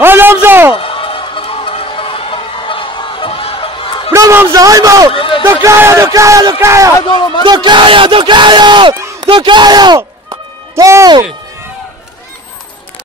Ajde Hamza! Bravo Hamza, ajmo! Do kraja, do kraja, do kraja! Do kraja, do kraja! Do kraja! To!